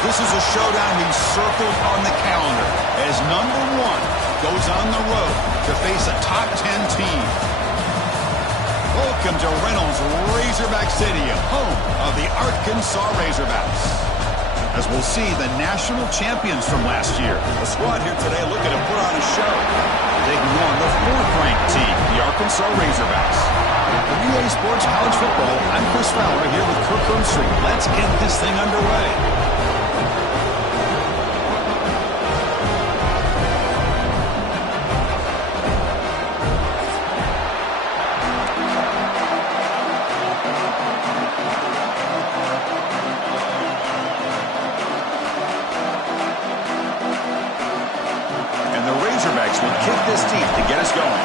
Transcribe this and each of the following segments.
this is a showdown he circled on the calendar as number 1 goes on the road to face a top 10 team. Welcome to Reynolds Razorback Stadium, home of the Arkansas Razorbacks. As we'll see the national champions from last year. The squad here today looking to put on a show. Taking on the 4th-ranked team, the Arkansas Razorbacks. For EA Sports College Football, I'm Chris Fowler here with Kirk Herbstreit. Let's get this thing underway. Razorbacks will kick this deep to get us going.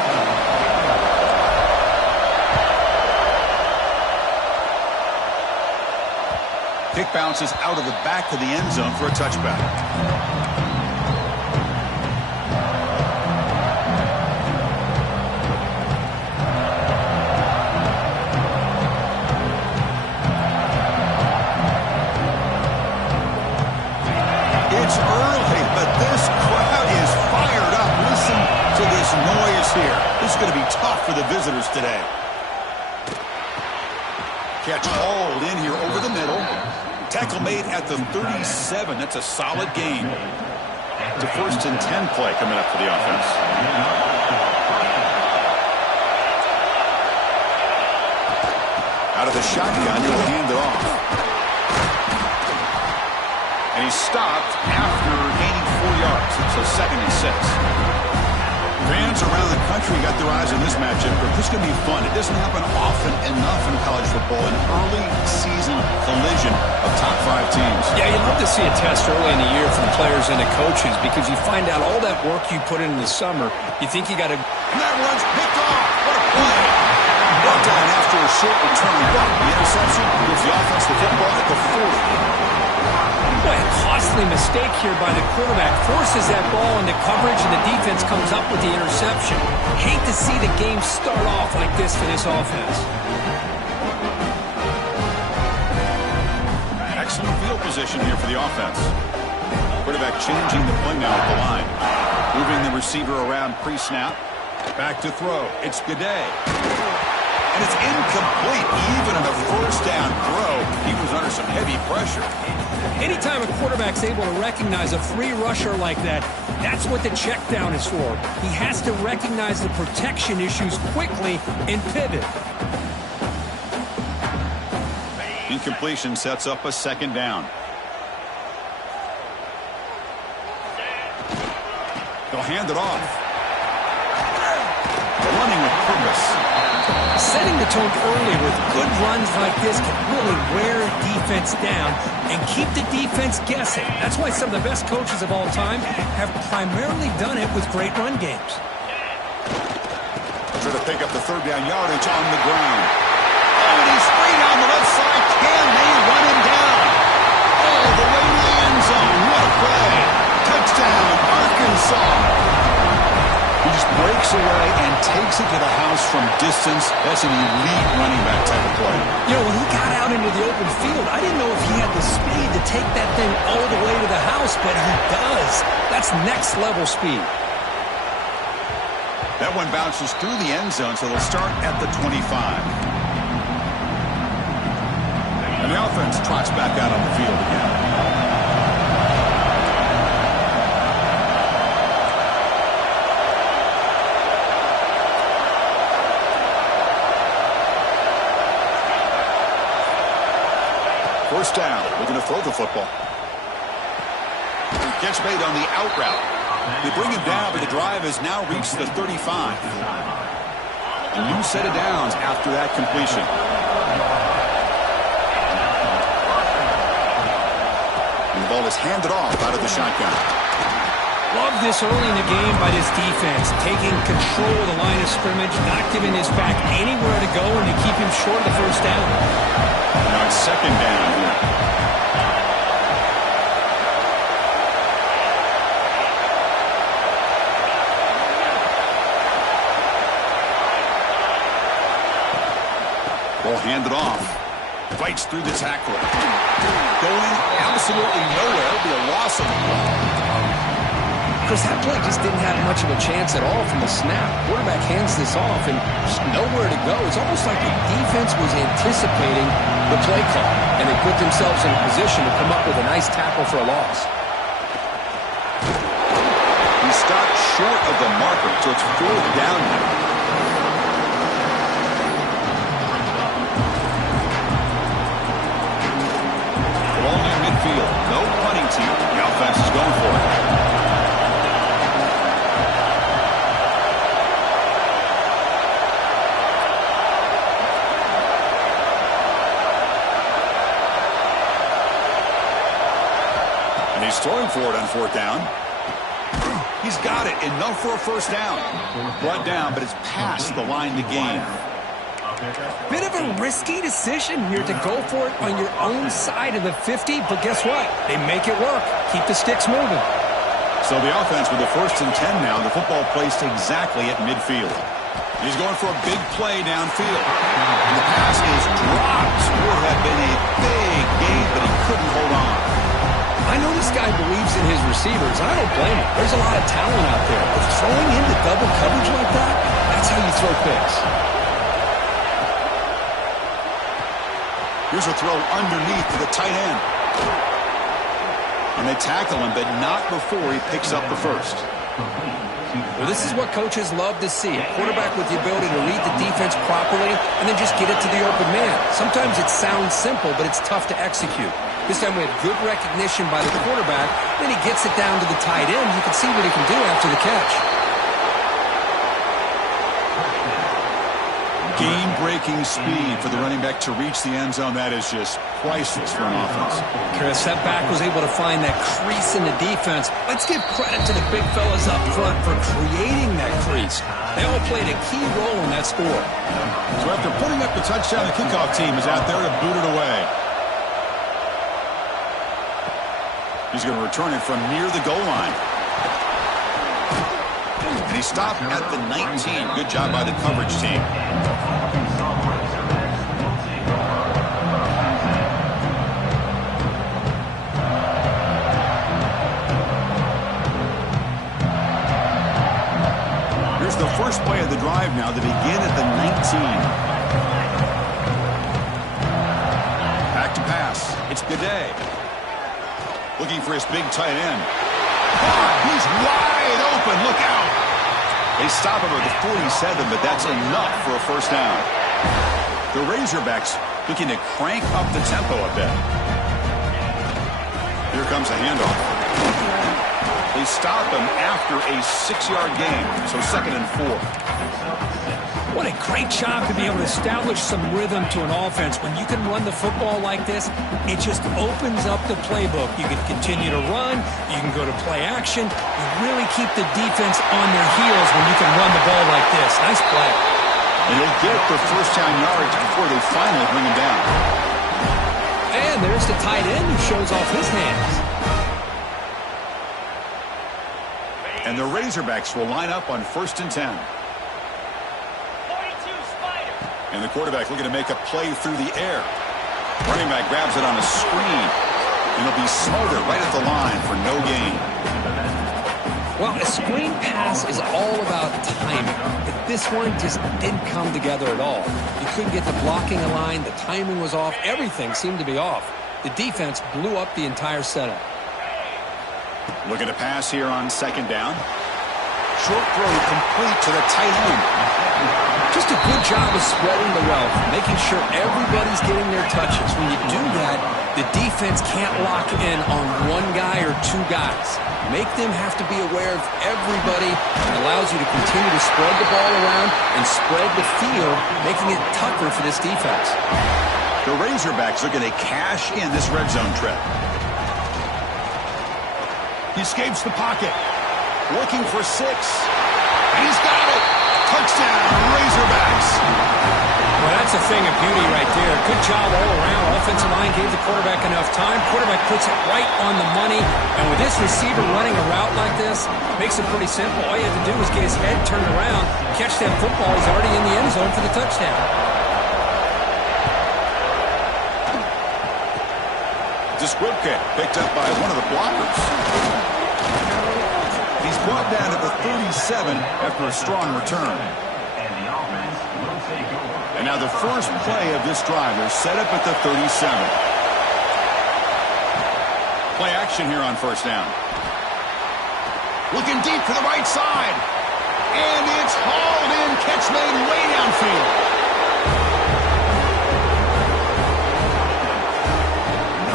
Kick bounces out of the back of the end zone for a touchback. It's early, but this crowd is fired up. Listen to this noise here. This is going to be tough for the visitors today. Catch hauled in here over the middle. Tackle made at the 37. That's a solid gain. It's a 1st and 10 play coming up for the offense. Out of the shotgun, he'll hand it off. And he's stopped after gaining 4 yards. So 2nd and 6. Fans around the country got their eyes on this matchup, but this is going to be fun. It doesn't happen often enough in college football, an early season collision of top 5 teams. Yeah, you'd love to see a test early in the year from the players and the coaches because you find out all that work you put in the summer. You think you got to... And that one's picked off. What a play. Brought down after a short return. But the interception gives the offense the football at the 40. Boy, a costly mistake here by the quarterback forces that ball into coverage, and the defense comes up with the interception. Hate to see the game start off like this for this offense. Excellent field position here for the offense. Quarterback changing the play now at the line. Moving the receiver around pre-snap. Back to throw. It's Gaudet. And it's incomplete. Even on a 1st down throw, he was under some heavy pressure. Anytime a quarterback's able to recognize a free rusher like that, that's what the check down is for. He has to recognize the protection issues quickly and pivot. Incompletion sets up a 2nd down. They'll hand it off. Running with purpose. Setting the tone early with good runs like this can really wear a defense down and keep the defense guessing. That's why some of the best coaches of all time have primarily done it with great run games. Trying to pick up the 3rd down yardage on the ground. Oh, and he's free down the left side. Can they run him down? All the way to the end zone. What a play. Touchdown, Arkansas. He just breaks away and takes it to the house from distance. That's an elite running back type of play. You know, when he got out into the open field, I didn't know if he had the speed to take that thing all the way to the house, but he does. That's next level speed. That one bounces through the end zone, so they'll start at the 25. And the offense trots back out on the field again. First down, looking to throw the football. Catch made on the out route. They bring him down, but the drive has now reached the 35. A new set of downs after that completion. And the ball is handed off out of the shotgun. Love this early in the game by this defense, taking control of the line of scrimmage, not giving his back anywhere to go, and to keep him short of the 1st down. Now it's 2nd down here. Ball handed off. Fights through the tackle. Going absolutely nowhere. It'll be a loss of the ball. Chris, that play just didn't have much of a chance at all from the snap. Quarterback hands this off and just nowhere to go. It's almost like the defense was anticipating the play call, and they put themselves in a position to come up with a nice tackle for a loss. He stopped short of the marker, so it's 4th down now. Ball near midfield. No punting team. The offense is going for it. He's throwing for it on 4th down. He's got it. Enough for a 1st down. Brought down, but it's past the line to gain. Bit of a risky decision here to go for it on your own side of the 50, but guess what? They make it work. Keep the sticks moving. So the offense with the 1st and 10 now. The football placed exactly at midfield. He's going for a big play downfield. And the pass is dropped. Would have been a big gain, but he couldn't hold on. I know this guy believes in his receivers, and I don't blame him. There's a lot of talent out there. But throwing into double coverage like that, that's how you throw picks. Here's a throw underneath to the tight end. And they tackle him, but not before he picks up the 1st. Well, this is what coaches love to see. A quarterback with the ability to read the defense properly and then just get it to the open man. Sometimes it sounds simple, but it's tough to execute. This time we have good recognition by the quarterback. Then he gets it down to the tight end. You can see what he can do after the catch. Game-breaking speed for the running back to reach the end zone. That is just priceless for an offense. Chris, that back was able to find that crease in the defense. Let's give credit to the big fellas up front for creating that crease. They all played a key role in that score. So after putting up the touchdown, the kickoff team is out there to boot it away. He's going to return it from near the goal line. And he stopped at the 19. Good job by the coverage team. Here's the first play of the drive now to begin at the 19. Back to pass. It's Gaudet. Looking for his big tight end. He's wide open. Look out. They stop him at the 47, but that's enough for a 1st down. The Razorbacks looking to crank up the tempo a bit. Here comes a handoff. They stop him after a 6-yard gain, so 2nd and 4. What a great job to be able to establish some rhythm to an offense. When you can run the football like this, it just opens up the playbook. You can continue to run. You can go to play action. You really keep the defense on their heels when you can run the ball like this. Nice play. And he'll get the 1st down yards before they finally bring him down. And there's the tight end who shows off his hands. And the Razorbacks will line up on 1st and 10. And the quarterback looking to make a play through the air. Running back grabs it on a screen. And he'll be smothered right at the line for no gain. Well, a screen pass is all about timing. But this one just didn't come together at all. You couldn't get the blocking line. The timing was off. Everything seemed to be off. The defense blew up the entire setup. Looking to pass here on 2nd down. Short throw complete to the tight end. Just a good job of spreading the wealth, making sure everybody's getting their touches. When you do that, the defense can't lock in on one guy or 2 guys. Make them have to be aware of everybody. It allows you to continue to spread the ball around and spread the field, making it tougher for this defense. The Razorbacks are going to cash in this red zone trip. He escapes the pocket. Looking for 6. And he's got it. Touchdown, Razorbacks. Well, that's a thing of beauty right there. Good job all around. Offensive line gave the quarterback enough time. Quarterback puts it right on the money. And with this receiver running a route like this, makes it pretty simple. All you have to do is get his head turned around, catch that football. He's already in the end zone for the touchdown. It's a squib kick picked up by one of the blockers. He's brought down to the 37 after a strong return. And now the first play of this drive is set up at the 37. Play action here on first down. Looking deep to the right side. And it's hauled in. Catch made way downfield.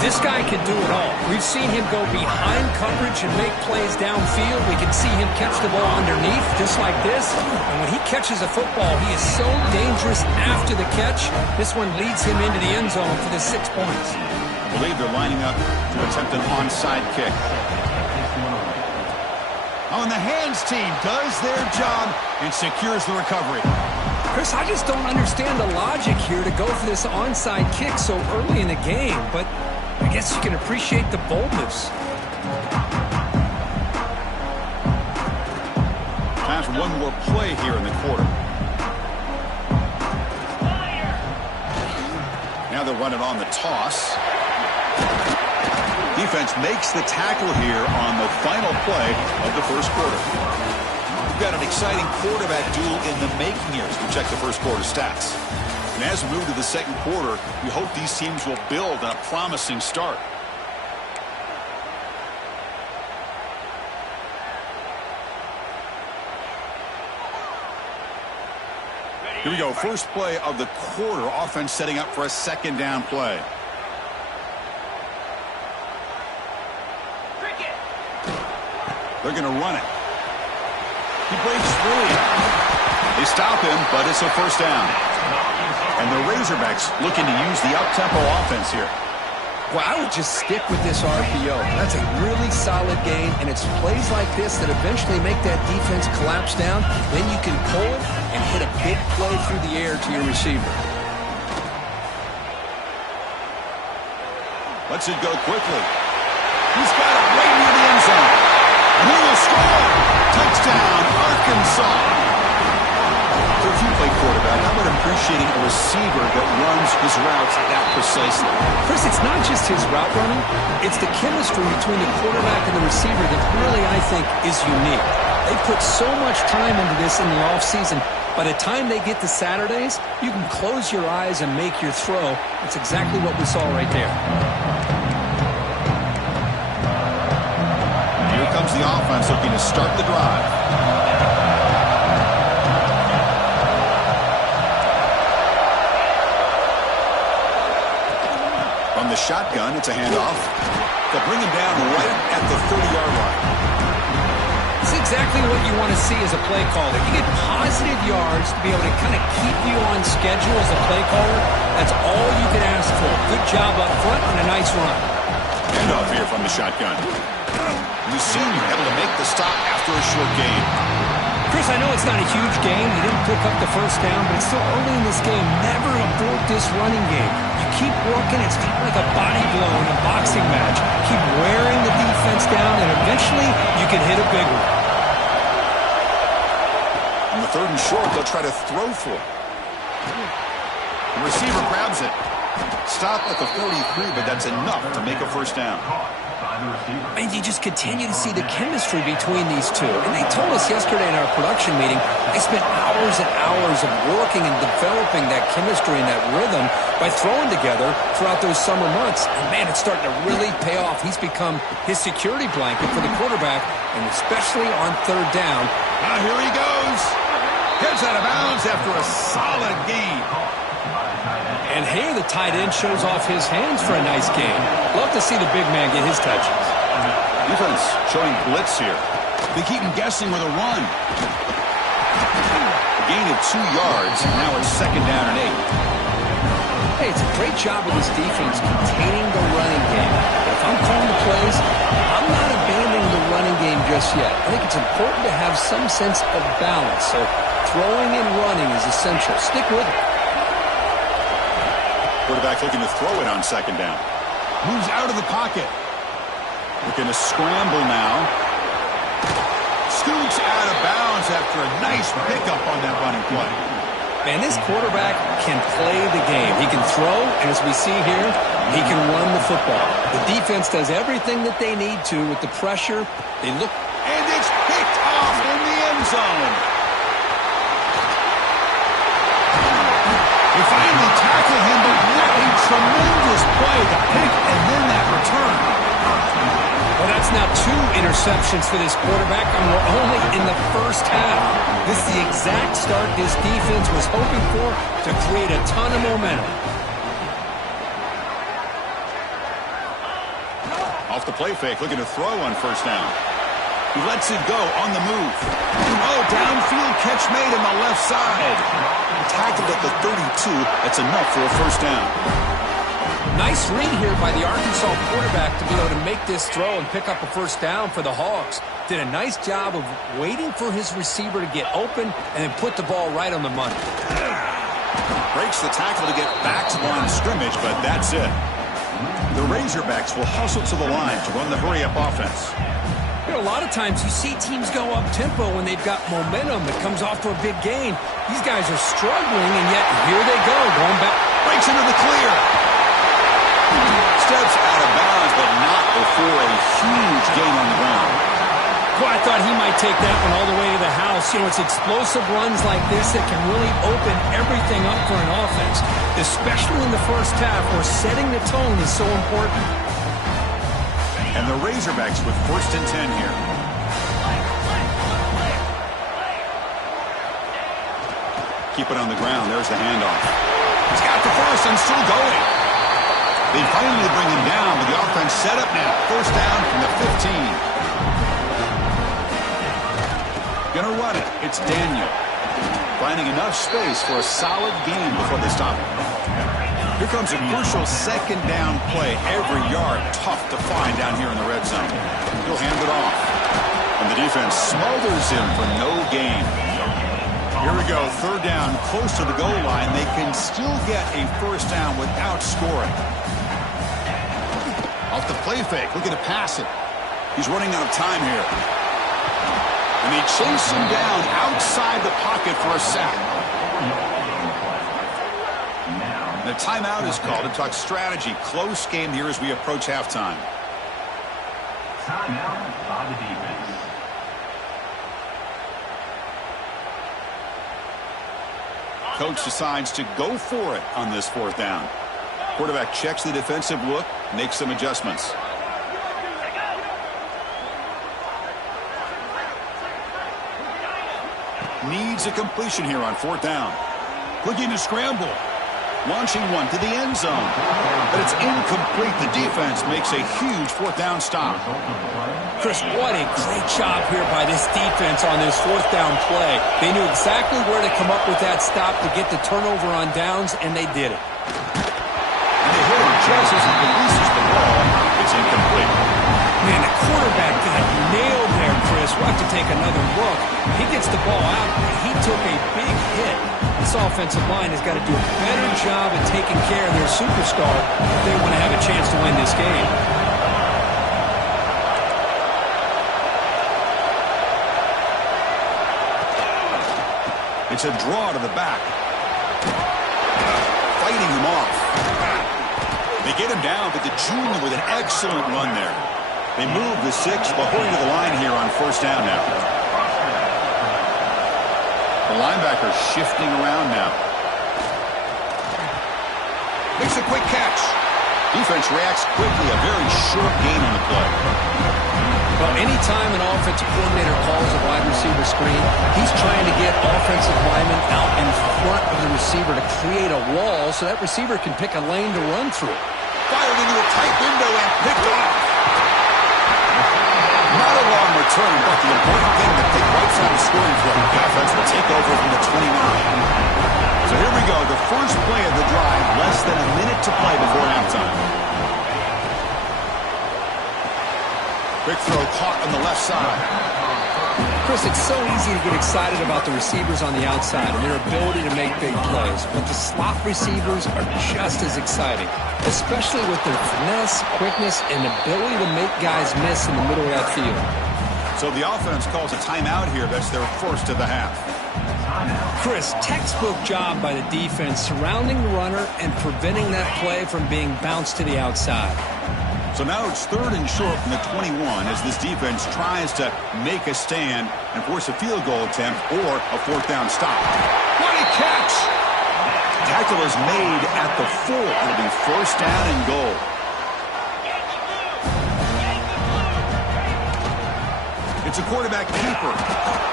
This guy can do it all. We've seen him go behind coverage and make plays downfield. We can see him catch the ball underneath just like this. And when he catches a football, he is so dangerous after the catch. This one leads him into the end zone for the 6 points. I believe they're lining up to attempt an onside kick. Oh, and the hands team does their job and secures the recovery. Chris, I just don't understand the logic here to go for this onside kick so early in the game, but I guess you can appreciate the boldness. Time for one more play here in the quarter. Now they'll run it on the toss. Defense makes the tackle here on the final play of the first quarter. We've got an exciting quarterback duel in the making here as we check the first quarter stats. And as we move to the second quarter, we hope these teams will build on a promising start. Here we go. First play of the quarter. Offense setting up for a second down play. They're going to run it. He breaks free. They stop him, but it's a first down. And the Razorbacks looking to use the up-tempo offense here. Well, I would just stick with this RPO. That's a really solid game, and it's plays like this that eventually make that defense collapse down. Then you can pull it and hit a big play through the air to your receiver. Lets it go quickly. He's got it right near the end zone. And he will score. Touchdown, Arkansas. So if you play quarterback, how about appreciating a receiver that runs his routes that precisely? Chris, it's not just his route running. It's the chemistry between the quarterback and the receiver that really, I think, is unique. They put so much time into this in the offseason. By the time they get to Saturdays, you can close your eyes and make your throw. That's exactly what we saw right there. Here comes the offense looking to start the drive. From the shotgun, it's a handoff. They'll bring him down right at the 30-yard line. It's exactly what you want to see as a play caller. You get positive yards to be able to kind of keep you on schedule as a play caller. That's all you can ask for. Good job up front and a nice run. Handoff here from the shotgun. The senior able to make the stop after a short gain. Chris, I know it's not a huge game. You didn't pick up the first down, but it's still early in this game. Never abort this running game. You keep working. It's kind of like a body blow in a boxing match. Keep wearing the defense down, and eventually you can hit a big one. On the third and short, they'll try to throw for it. The receiver grabs it. Stop at the 43, but that's enough to make a first down. And you just continue to see the chemistry between these two. And they told us yesterday in our production meeting, they spent hours and hours of working and developing that chemistry and that rhythm by throwing together throughout those summer months. And, man, it's starting to really pay off. He's become his security blanket for the quarterback, and especially on third down. Now here he goes. Heads out of bounds after a solid gain. And here the tight end shows off his hands for a nice gain. Love to see the big man get his touches. Defense showing blitz here. They keep him guessing with a run. A gain of 2 yards, and now it's second down and 8. Hey, it's a great job of this defense containing the running game. But if I'm calling the plays, I'm not abandoning the running game just yet. I think it's important to have some sense of balance. So throwing and running is essential. Stick with it. Quarterback looking to throw it on second down. Moves out of the pocket. Looking to scramble now. Scoots out of bounds after a nice pickup on that running play. Man, this quarterback can play the game. He can throw, and as we see here, he can run the football. The defense does everything that they need to with the pressure. They look... And it's picked off in the end zone. They finally tackled him, but what a tremendous play. The pick and then that return. Well, that's now 2 interceptions for this quarterback, and we're only in the first half. This is the exact start this defense was hoping for to create a ton of momentum. Off the play fake, looking to throw on first down. He lets it go on the move. Oh, downfield catch made on the left side. Tackled at the 32. That's enough for a first down. Nice read here by the Arkansas quarterback to be able to make this throw and pick up a first down for the Hogs. Did a nice job of waiting for his receiver to get open and then put the ball right on the money. Breaks the tackle to get back to line of scrimmage, but that's it. The Razorbacks will hustle to the line to run the hurry-up offense. You know, a lot of times you see teams go up-tempo when they've got momentum that comes off to a big gain. These guys are struggling, and yet here they go, going back. Breaks into the clear. Steps out of bounds, but not before a huge gain on the ground. Well, I thought he might take that one all the way to the house. You know, it's explosive runs like this that can really open everything up for an offense, especially in the first half where setting the tone is so important. And the Razorbacks with 1st and 10 here. Keep it on the ground. There's the handoff. He's got the first and still going. They finally bring him down with the offense set up now. First down from the 15. Gonna run it. It's Daniel. Finding enough space for a solid gain before they stop him. Here comes a crucial 2nd down play. Every yard tough to find down here in the red zone. He'll hand it off. And the defense smothers him for no gain. Here we go. 3rd down, close to the goal line. They can still get a first down without scoring. Off the play fake, looking to pass it. He's running out of time here. And they chase him down outside the pocket for a sack. And a timeout is called to talk strategy. Close game here as we approach halftime. Timeout by the defense. Coach decides to go for it on this 4th down. Quarterback checks the defensive look, makes some adjustments. Needs a completion here on 4th down. Looking to scramble. Launching one to the end zone. But it's incomplete. The defense makes a huge 4th down stop. Chris, what a great job here by this defense on this 4th down play. They knew exactly where to come up with that stop to get the turnover on downs, and they did it. And they hit him just as he releases the ball. It's incomplete. Man, the quarterback got nailed there, Chris. We'll have to take another look. He gets the ball out, but he took a big hit. This offensive line has got to do a better job of taking care of their superstar if they want to have a chance to win this game. It's a draw to the back. Fighting him off. They get him down, but the junior with an excellent run there. They move the 6 behind to the line here on 1st down now. The linebacker shifting around now. Makes a quick catch. Defense reacts quickly. A very short gain on the play. Well, anytime an offensive coordinator calls a wide receiver screen, he's trying to get offensive linemen out in front of the receiver to create a wall so that receiver can pick a lane to run through. Fired into a tight window and picked off. Not a long return, but the important thing that they right side of scoring for the offense will take over from the 29. So here we go, the first play of the drive, less than a minute to play before halftime. Quick throw caught on the left side. Chris, it's so easy to get excited about the receivers on the outside and their ability to make big plays, but the slot receivers are just as exciting, especially with their finesse, quickness, and ability to make guys miss in the middle of that field. So the offense calls a timeout here. That's their first of the half. Chris, textbook job by the defense surrounding the runner and preventing that play from being bounced to the outside. So now it's 3rd and short from the 21 as this defense tries to make a stand and force a field goal attempt or a 4th down stop. What a catch! Tackle is made at the 4. It'll be 1st down and goal. It's a quarterback keeper.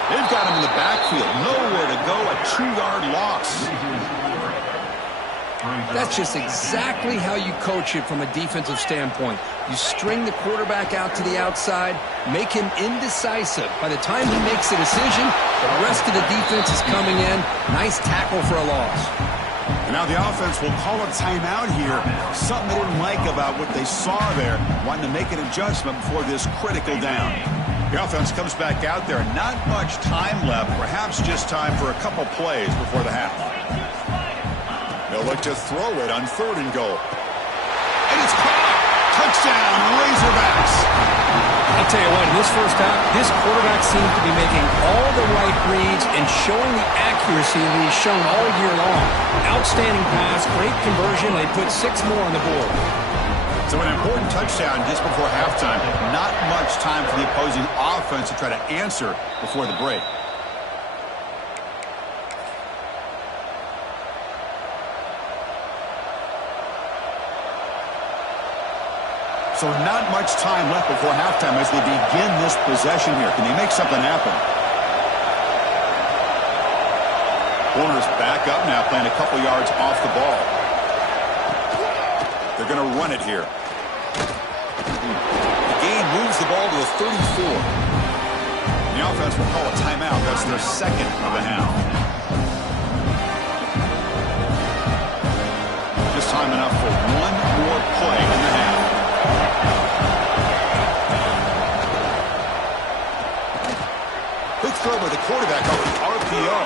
They've got him in the backfield. Nowhere to go. A 2-yard loss. That's just exactly how you coach it from a defensive standpoint. You string the quarterback out to the outside, make him indecisive. By the time he makes a decision, the rest of the defense is coming in. Nice tackle for a loss. And now the offense will call a timeout here. Something they didn't like about what they saw there. Wanting to make an adjustment before this critical down. The offense comes back out there. Not much time left. Perhaps just time for a couple plays before the half. They'll look to throw it on 3rd and goal. And it's caught. Touchdown, Razorbacks. I'll tell you what, in this first half, this quarterback seems to be making all the right reads and showing the accuracy that he's shown all year long. Outstanding pass, great conversion. They put 6 more on the board. So an important touchdown just before halftime. Not much time for the opposing offense to try to answer before the break. So not much time left before halftime as they begin this possession here. Can they make something happen? Corners back up now, playing a couple yards off the ball. They're going to run it here. The game moves the ball to the 34. The offense will call a timeout. That's their 2nd of the half. Just time enough for one more play in the half. Quick throw by the quarterback over the RPO.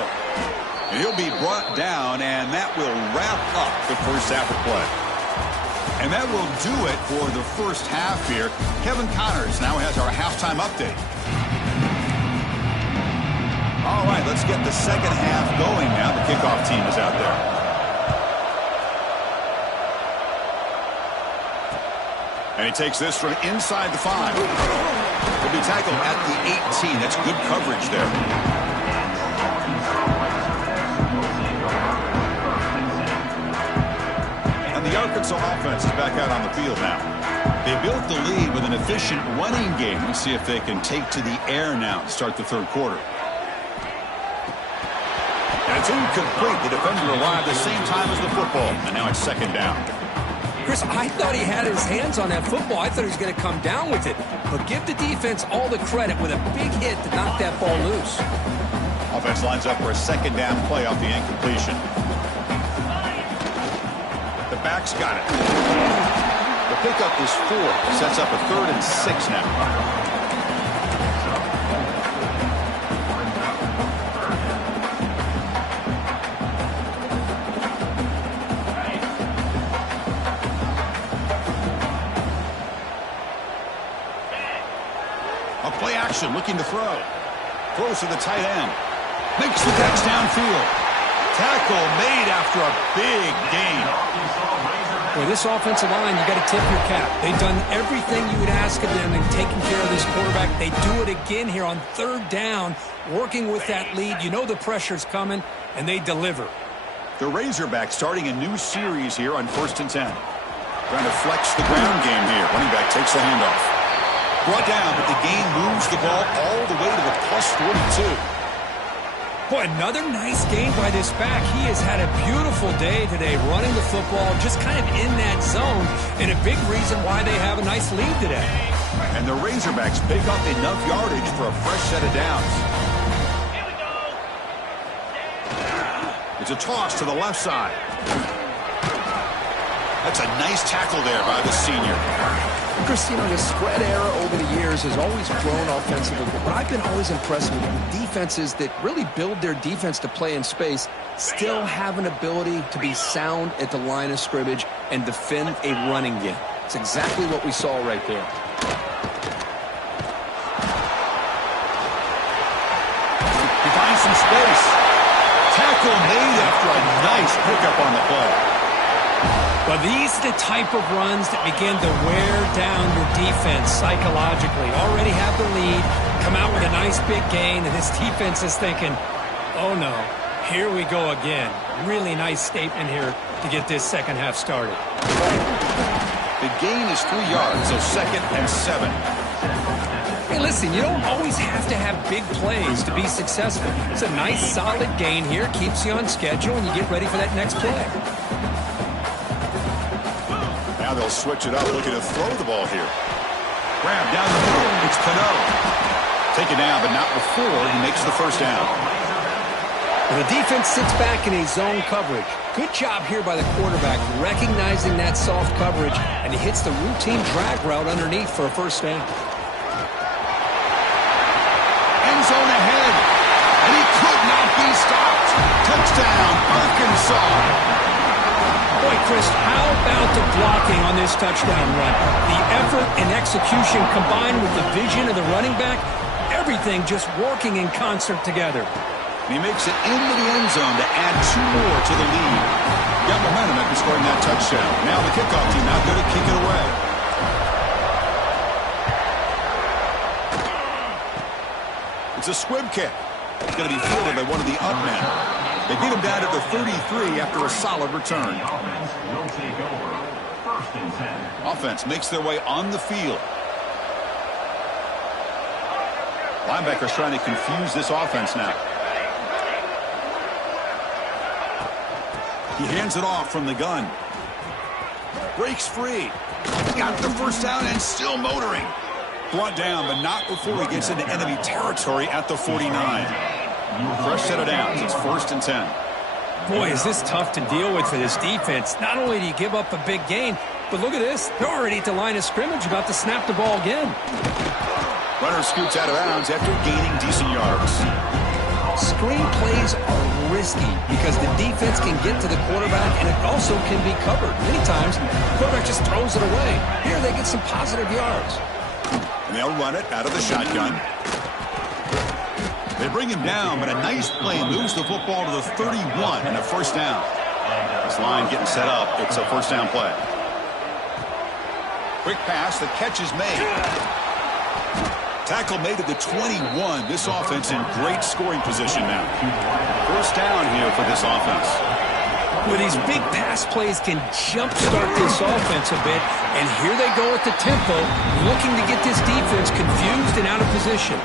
And he'll be brought down, and that will wrap up the first half of play. And that will do it for the first half here. Kevin Connors now has our halftime update. All right, let's get the second half going now. The kickoff team is out there. And he takes this from inside the 5. He'll be tackled at the 18. That's good coverage there. And the Arkansas offense is back out on the field now. They built the lead with an efficient running game. Let's see if they can take to the air now to start the 3rd quarter. And it's incomplete. The defender arrived the same time as the football. And now it's 2nd down. Chris, I thought he had his hands on that football. I thought he was going to come down with it. But give the defense all the credit with a big hit to knock that ball loose. Offense lines up for a 2nd down play off the incompletion. The back's got it. The pickup is 4. Sets up a 3rd and 6 now. Play action, looking to throw. Throws to the tight end. Makes the catch downfield. Tackle made after a big gain. Boy, this offensive line, you got to tip your cap. They've done everything you would ask of them in taking care of this quarterback. They do it again here on 3rd down, working with that lead. You know the pressure's coming, and they deliver. The Razorbacks starting a new series here on 1st and 10. Trying to flex the ground game here. Running back takes the handoff. Brought down, but the gain moves the ball all the way to the +42. Boy, another nice gain by this back. He has had a beautiful day today running the football, just kind of in that zone, and a big reason why they have a nice lead today. And the Razorbacks pick up enough yardage for a fresh set of downs. Here we go. It's a toss to the left side. That's a nice tackle there by the senior. Chris, you know, the spread era over the years has always grown offensively, but I've been always impressed with defenses that really build their defense to play in space, still have an ability to be sound at the line of scrimmage and defend a running game. It's exactly what we saw right there. He finds some space. Tackle made after a nice pickup on the play. Well, these are the type of runs that begin to wear down your defense psychologically. Already have the lead, come out with a nice big gain, and this defense is thinking, oh no, here we go again. Really nice statement here to get this second half started. The gain is 3 yards, so 2nd and 7. Hey, listen, you don't always have to have big plays to be successful. It's a nice, solid gain here, keeps you on schedule, and you get ready for that next play. Now they'll switch it up, looking to throw the ball here. Grab down the middle. It's Cano. Taken down, but not before he makes the first down. Well, the defense sits back in a zone coverage. Good job here by the quarterback, recognizing that soft coverage, and he hits the routine drag route underneath for a first down. End zone ahead, and he could not be stopped. Touchdown, Arkansas. Boy, Chris, how about the blocking on this touchdown run? The effort and execution combined with the vision of the running back, everything just working in concert together. He makes it into the end zone to add 2 more to the lead. Got momentum after scoring that touchdown. Now the kickoff team out there to kick it away. It's a squib kick. It's going to be fielded by one of the up men. They beat him down to the 33 after a solid return. Offense makes their way on the field. Linebackers trying to confuse this offense now. He hands it off from the gun. Breaks free. Got the first down and still motoring. Brought down, but not before he gets into enemy territory at the 49. Fresh set of downs. It's 1st and 10. Boy, is this tough to deal with for this defense. Not only do you give up a big gain, but look at this. They're already at the line of scrimmage, about to snap the ball again. Runner scoots out of bounds after gaining decent yards. Screen plays are risky because the defense can get to the quarterback, and it also can be covered. Many times, the quarterback just throws it away. Here, they get some positive yards. And they'll run it out of the shotgun. They bring him down, but a nice play moves the football to the 31 and a first down. This line getting set up. It's a first down play. Quick pass. The catch is made. Tackle made at the 21. This offense in great scoring position now. First down here for this offense. Well, these big pass plays can jumpstart this offense a bit, and here they go at the tempo, looking to get this defense confused and out of position.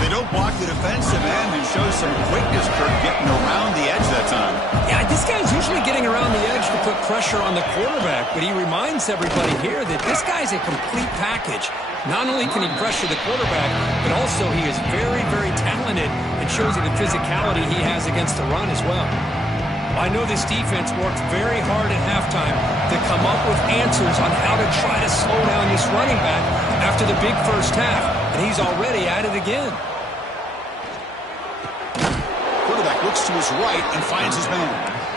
They don't block the defensive end and show some quickness, Kirk, getting around the edge that time. Yeah, this guy's usually getting around the edge to put pressure on the quarterback, but he reminds everybody here that this guy's a complete package. Not only can he pressure the quarterback, but also he is very, very talented and shows you the physicality he has against the run as well. I know this defense worked very hard at halftime to come up with answers on how to try to slow down this running back after the big first half, and he's already at it again. Quarterback looks to his right and finds his man.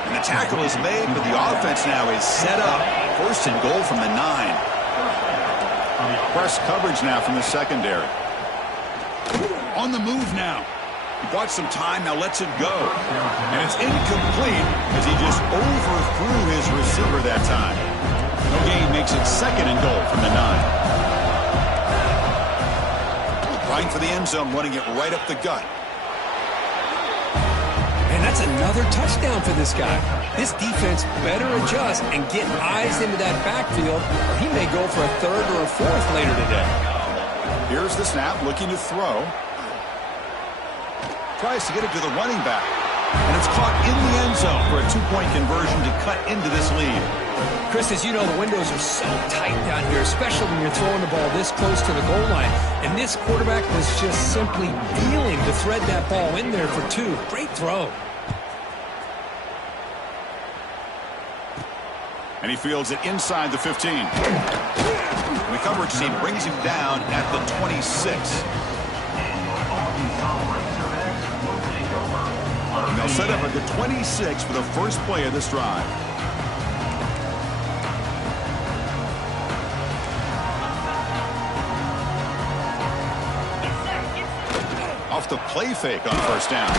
And the tackle is made, but the offense now is set up. 1st and goal from the 9. Press coverage now from the secondary. On the move now. He bought some time, now lets it go. And it's incomplete as he just overthrew his receiver that time. No gain makes it 2nd and goal from the 9. Right for the end zone, running it right up the gut. And that's another touchdown for this guy. This defense better adjust and get eyes into that backfield, or he may go for a 3rd or a 4th later today. Here's the snap, looking to throw. Tries to get it to the running back. And it's caught in the end zone for a 2-point conversion to cut into this lead. Chris, as you know, the windows are so tight down here, especially when you're throwing the ball this close to the goal line. And this quarterback was just simply dealing to thread that ball in there for 2. Great throw. And he fields it inside the 15. And the coverage team brings him down at the 26. And they'll set up at the 26 for the first play of this drive. Off the play fake on first down.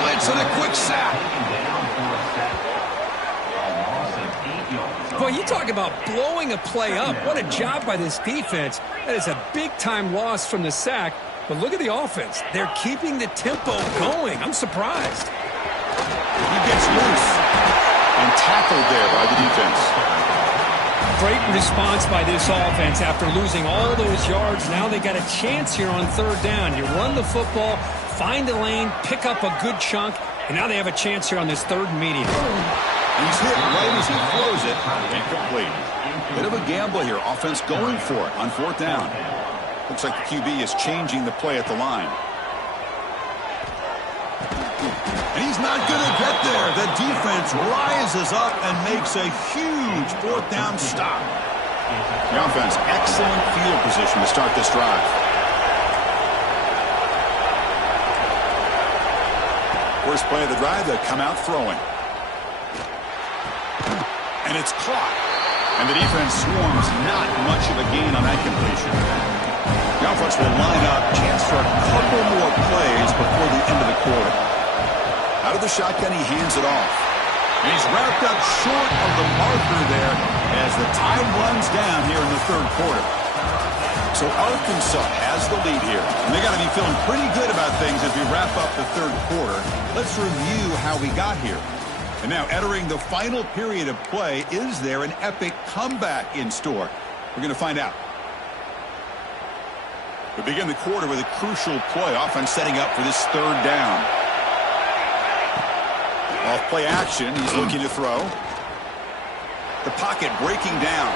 Blitz and a quick sack. Boy, you talk about blowing a play up. What a job by this defense. That is a big-time loss from the sack. But look at the offense. They're keeping the tempo going. I'm surprised. He gets loose and tackled there by the defense. Great response by this offense after losing all those yards. Now they got a chance here on third down. You run the football, find a lane, pick up a good chunk, and now they have a chance here on this third and medium. He's hit right as he throws it. Incomplete. Bit of a gamble here. Offense going for it on fourth down. Looks like the QB is changing the play at the line. And he's not going to get there. The defense rises up and makes a huge fourth down stop. The offense, excellent field position to start this drive. First play of the drive, they come out throwing. And it's caught. And the defense swarms, not much of a gain on that completion. The offense will line up, chance for a couple more plays before the end of the quarter. Out of the shotgun, he hands it off. And he's wrapped up short of the marker there as the time runs down here in the third quarter. So Arkansas has the lead here. And they got to be feeling pretty good about things as we wrap up the third quarter. Let's review how we got here. And now entering the final period of play, is there an epic comeback in store? We're going to find out. We begin the quarter with a crucial play. Offense setting up for this third down. Off play action, he's looking to throw. The pocket breaking down.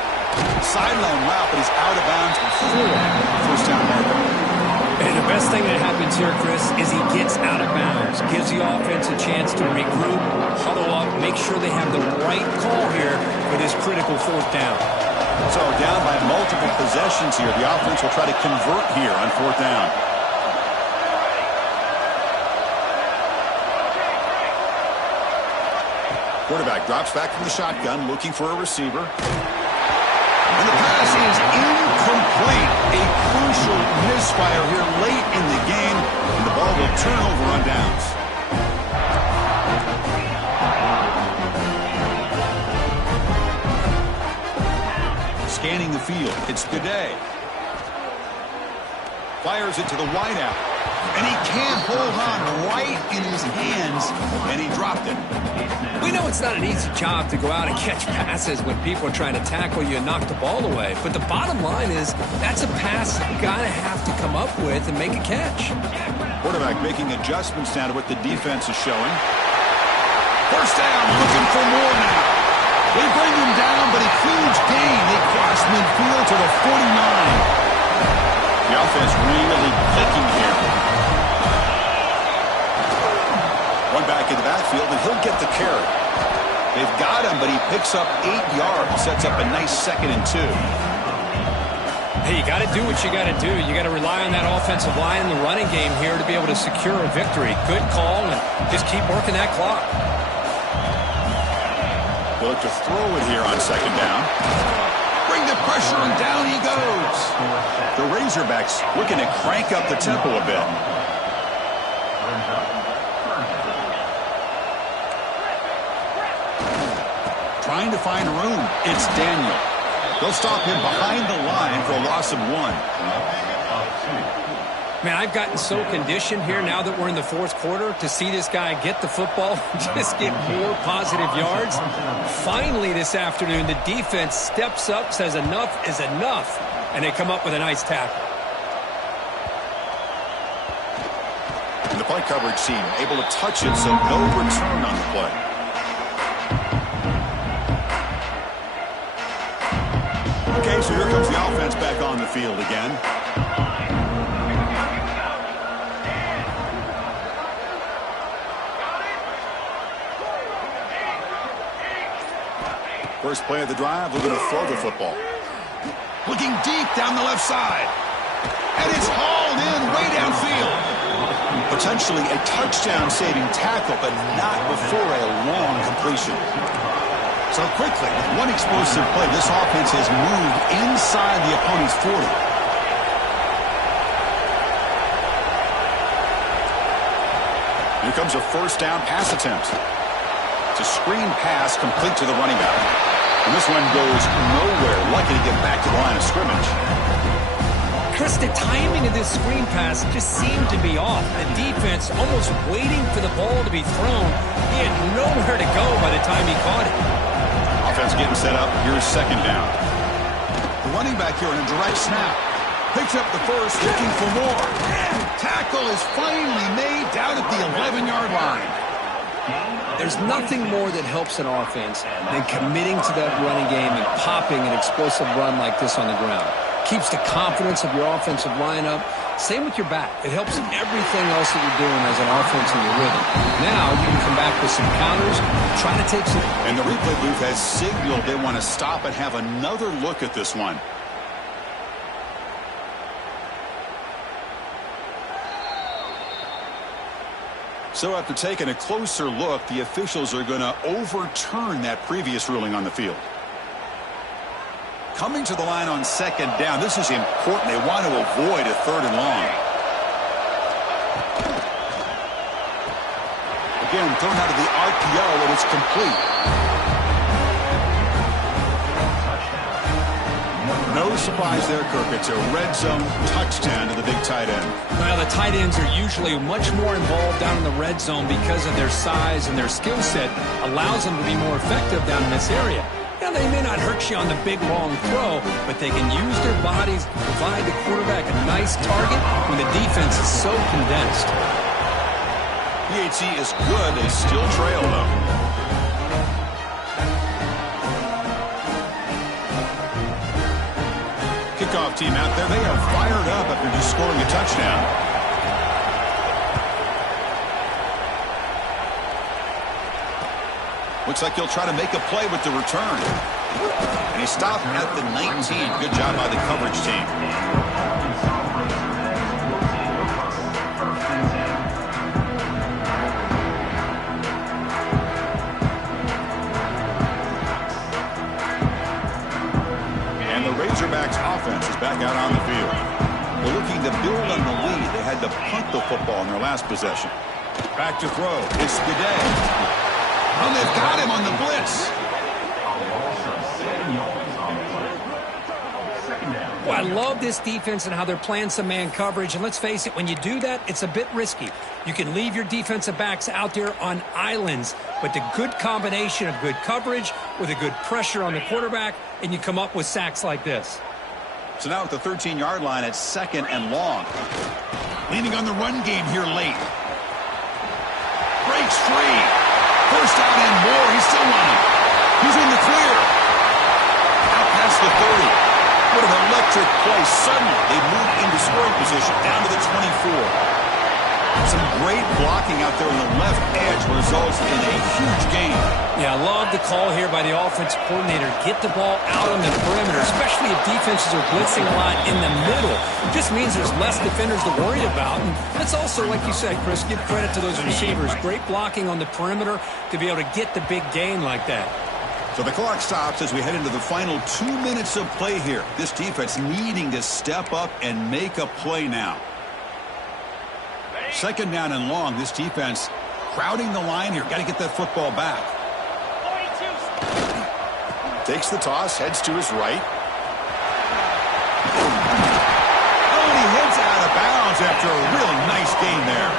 Sideline route, but he's out of bounds before the first down marker. And the best thing that happens here, Chris, is he gets out of bounds. Gives the offense a chance to regroup, huddle up, make sure they have the right call here for this critical fourth down. So down by multiple possessions here. The offense will try to convert here on fourth down. Quarterback drops back from the shotgun, looking for a receiver. And the pass is incomplete. A crucial misfire here late in the game, and the ball will turn over on downs. Scanning the field, it's Godet. Fires it to the wideout. And he can't hold on right in his hands, and he dropped it. We know it's not an easy job to go out and catch passes when people are trying to tackle you and knock the ball away. But the bottom line is that's a pass you got to have to come up with and make a catch. Quarterback making adjustments now to what the defense is showing. First down, looking for more now. They bring him down, but a huge gain. They cross midfield to the 49. The offense really clicking here. One back in the backfield, and he'll get the carry. They've got him, but he picks up 8 yards, sets up a nice 2nd and 2. Hey, you got to do what you got to do. You got to rely on that offensive line in the running game here to be able to secure a victory. Good call, and just keep working that clock. They'll look to throw it here on 2nd down. Bring the pressure, and down he goes. The Razorbacks looking to crank up the tempo a bit. Trying to find room. It's Daniel. They'll stop him behind the line for a loss of 1. Man, I've gotten so conditioned here now that we're in the fourth quarter to see this guy get the football, just get more positive yards. Finally this afternoon, the defense steps up, says enough is enough, and they come up with a nice tackle. And the play coverage team able to touch it, so no return on the play. Okay, so here comes the offense back on the field again. First play of the drive, we're going to throw the football. Looking deep down the left side. And it's hauled in way downfield. Potentially a touchdown-saving tackle, but not before a long completion. So quickly, with one explosive play, this offense has moved inside the opponent's 40. Here comes a first down pass attempt. It's a screen pass complete to the running back. And this one goes nowhere. Lucky to get back to the line of scrimmage. Chris, the timing of this screen pass just seemed to be off. The defense almost waiting for the ball to be thrown. He had nowhere to go by the time he caught it. Offense getting set up. Here's second down. The running back here in a direct snap. Picks up the first, looking for more. Tackle is finally made down at the 11-yard line. There's nothing more that helps an offense than committing to that running game and popping an explosive run like this on the ground. Keeps the confidence of your offensive lineup. Same with your back. It helps everything else that you're doing as an offense in your rhythm. Now you can come back with some counters, try to take some. And the replay booth has signaled they want to stop and have another look at this one. So after taking a closer look, the officials are going to overturn that previous ruling on the field. Coming to the line on second down. This is important. They want to avoid a third and long. Again, thrown out of the RPO, and it's complete. No surprise there, Kirk. It's a red zone touchdown to the big tight end. Well, the tight ends are usually much more involved down in the red zone because of their size, and their skill set allows them to be more effective down in this area. Now, they may not hurt you on the big, long throw, but they can use their bodies to provide the quarterback a nice target when the defense is so condensed. PAT is good. They still trail, though. Kickoff team out there. They are fired up after just scoring a touchdown. Looks like he'll try to make a play with the return. And he stopped at the 19. Good job by the coverage team. And the Razorbacks offense is back out on the field. They're looking to build on the lead. They had to punt the football in their last possession. Back to throw. It's Gaudet. And they've got him on the blitz. Well, I love this defense and how they're playing some man coverage. And let's face it, when you do that, it's a bit risky. You can leave your defensive backs out there on islands, but the good combination of good coverage with a good pressure on the quarterback, and you come up with sacks like this. So now at the 13-yard line, it's second and long. Leaning on the run game here late. Breaks free. First down and more. He's still running. He's in the clear. Out past the 30. What an electric play. Suddenly, they move into scoring position down to the 24. Some great blocking out there on the left edge results in a huge gain. Yeah, I love the call here by the offensive coordinator. Get the ball out on the perimeter, especially if defenses are blitzing a lot in the middle. Just means there's less defenders to worry about. And let's also, like you said, Chris, give credit to those receivers. Great blocking on the perimeter to be able to get the big gain like that. So the clock stops as we head into the final 2 minutes of play here. This defense needing to step up and make a play now. Second down and long. This defense crowding the line here. Got to get that football back. 42. Takes the toss, heads to his right. Oh, and he heads out of bounds after a real nice gain there.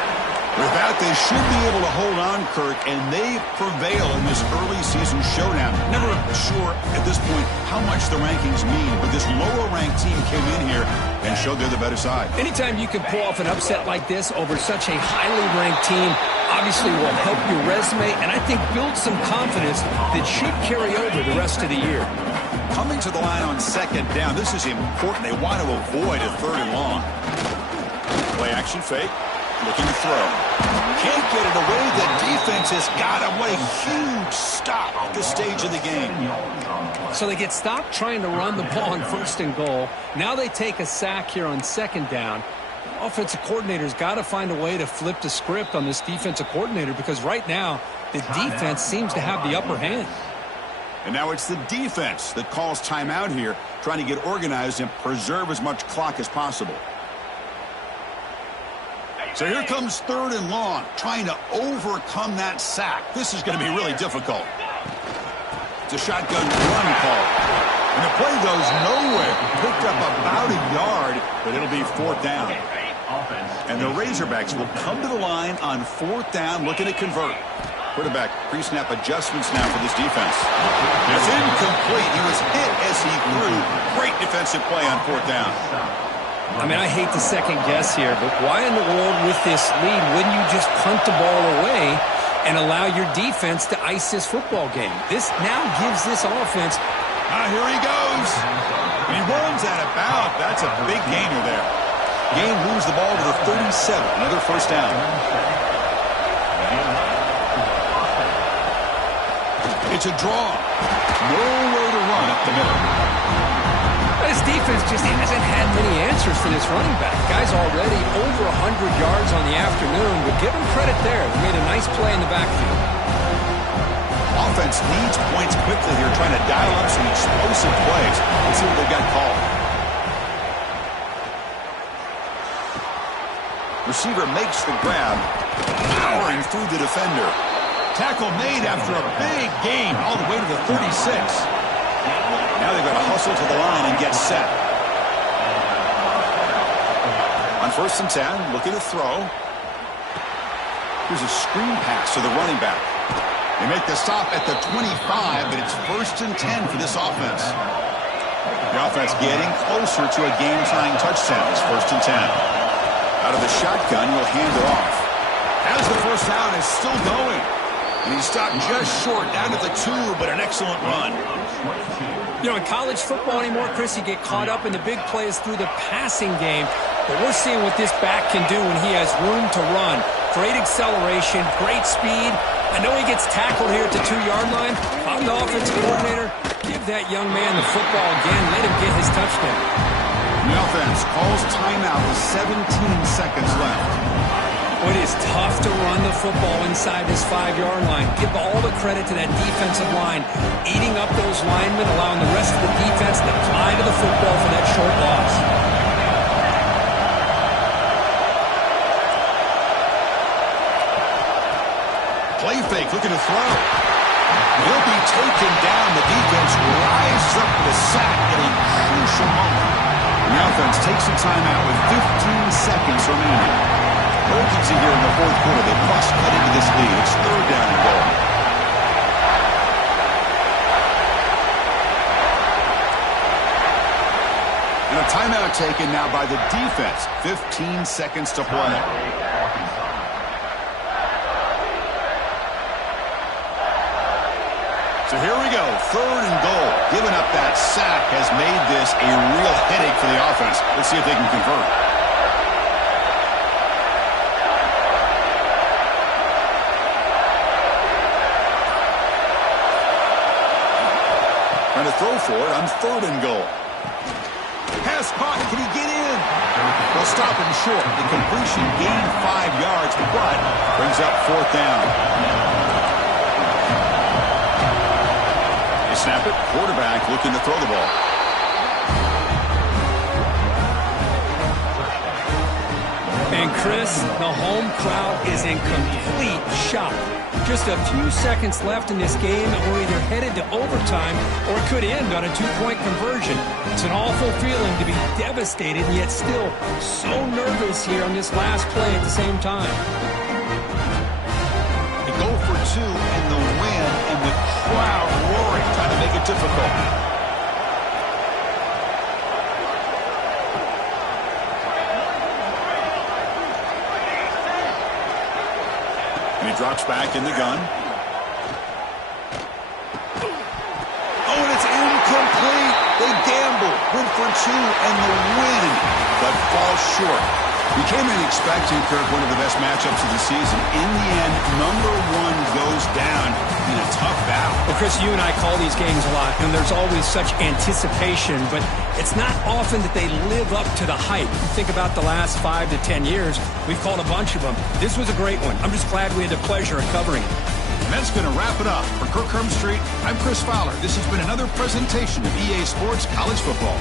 With that, they should be able to hold on, Kirk, and they prevail in this early season showdown. Never sure at this point how much the rankings mean, but this lower-ranked team came in here and showed they're the better side. Anytime you can pull off an upset like this over such a highly ranked team, obviously will help your resume and I think build some confidence that should carry over the rest of the year. Coming to the line on second down, this is important. They want to avoid a third and long. Play action fake. Looking to throw. Can't get it away. The defense has got him. What a huge stop at this stage of the game. So they get stopped trying to run the ball on first and goal. Now they take a sack here on second down. Offensive coordinator's got to find a way to flip the script on this defensive coordinator because right now the defense seems to have the upper hand. And now it's the defense that calls timeout here, trying to get organized and preserve as much clock as possible. So here comes 3rd and long, trying to overcome that sack. This is going to be really difficult. It's a shotgun run call. And the play goes nowhere. Picked up about a yard, but it'll be 4th down. And the Razorbacks will come to the line on 4th down, looking to convert. Quarterback pre-snap adjustments now for this defense. It's incomplete. He was hit as he threw. Great defensive play on 4th down. I mean, I hate to second guess here, but why in the world with this lead wouldn't you just punt the ball away and allow your defense to ice this football game? This now gives this offense. Here he goes. And he runs out of bounds. That's a big gainer there. Game moves the ball to the 37. Another 1st down. It's a draw. Nowhere to run up the middle. This defense just hasn't had many answers for this running back. Guy's already over 100 yards on the afternoon, but give him credit there. They made a nice play in the backfield. Offense needs points quickly here, trying to dial up some explosive plays. Let's see what they've got called. Receiver makes the grab, powering through the defender. Tackle made after a big gain all the way to the 36. Now they've got to hustle to the line and get set. On 1st and 10, looking to throw. Here's a screen pass to the running back. They make the stop at the 25, but it's 1st and 10 for this offense. The offense getting closer to a game-tying touchdown. It's 1st and 10. Out of the shotgun, will hand it off. As the 1st down is still going. And he's stopped just short, down to the 2, but an excellent run. You know, in college football anymore, Chris, you get caught up in the big plays through the passing game. But we're seeing what this back can do when he has room to run. Great acceleration, great speed. I know he gets tackled here at the 2-yard line. If I'm the offensive coordinator, give that young man the football again. Let him get his touchdown. The offense calls timeout with 17 seconds left. It is tough to run the football inside this 5-yard line. Give all the credit to that defensive line, eating up those linemen, allowing the rest of the defense to fly to the football for that short loss. Play fake, looking to throw. He'll be taken down. The defense rises up with a sack at a crucial moment. The offense takes a timeout with 15 seconds remaining. Urgency here in the 4th quarter. They must cut into this lead. It's 3rd down and goal. And a timeout taken now by the defense. 15 seconds to play. So here we go. 3rd and goal. Giving up that sack has made this a real headache for the offense. Let's see if they can convert. Trying to throw for it on 3rd and goal. Pass caught. Can he get in? They'll stop him short. The completion gained 5 yards, but brings up 4th down. They snap it. Quarterback looking to throw the ball. And Chris, the home crowd is in complete shock. Just a few seconds left in this game, and we're either headed to overtime or it could end on a 2-point conversion. It's an awful feeling to be devastated and yet still so nervous here on this last play at the same time. They go for 2 and the win, and the crowd roaring, trying to make it difficult. And he drops back in the gun. Oh, and it's incomplete. They gamble, went for 2 and the win, but fall short. You came in expecting, Kirk, one of the best matchups of the season. In the end, number 1 goes down in a tough battle. Well, Chris, you and I call these games a lot, and there's always such anticipation, but it's not often that they live up to the hype. You think about the last 5 to 10 years, we've called a bunch of them. This was a great one. I'm just glad we had the pleasure of covering it. And that's going to wrap it up. For Kirk Herbstreit, I'm Chris Fowler. This has been another presentation of EA Sports College Football.